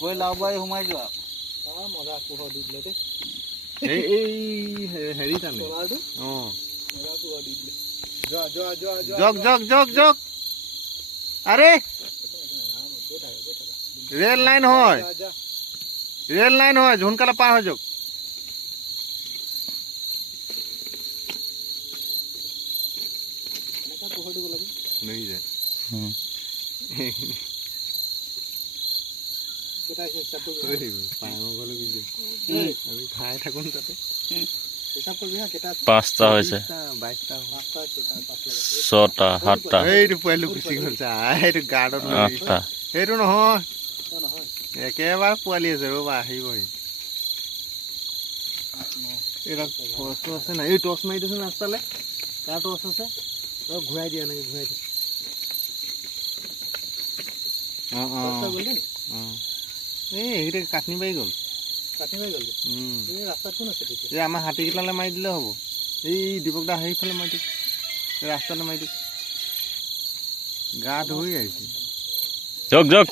গৈ লাও বাই সোমাই যোৱা মজা পোহৰ দি দিলে দেই এই হেৰি টানে অঁ মজা পোহৰ দি দিলে যোৱা যোৱা যোৱা জগ জগ জগ জগ আৰে ৰেল লাইন হয় ৰেল লাইন হয় সোনকালে পাৰ হৈ যাওক এনেকা পোহৰ দিব লাগে नहीं जाए কেটা হিচাপ কৰিব পাঙৰ গলে বিজে আমি খাই থাকোন তাতে হিচাপ কৰিবি হা কেটা 5টা হৈছে 22টা 5টা 6টা 7টা এইটো পইলো গুচি গল চা এইটো গাৰ্ডত 8টা এইটো নহয় নহয় একেবাৰে পোৱালি আছে ৰবা আহিবই এটা টৰ্চ আছে না এই টৰ্চ মাৰি দিছে ৰাস্তালে কাৰ টৰ্চ আছে ঘূৰাই দিয়া নেকি ঘূৰাই দিয়া এইটা কাটনি পাই গ'ল কাটি হৈ গ'ল এই ৰাস্তাত কোন আছে তেতিয়া এই আমাৰ হাতী কেইটালে মাৰি দিলে হ'ব এই দীপক দা সেইফালে মাৰি দিক ৰাস্তালে মাৰি দিক গা ধুই আহিছে জগ জগ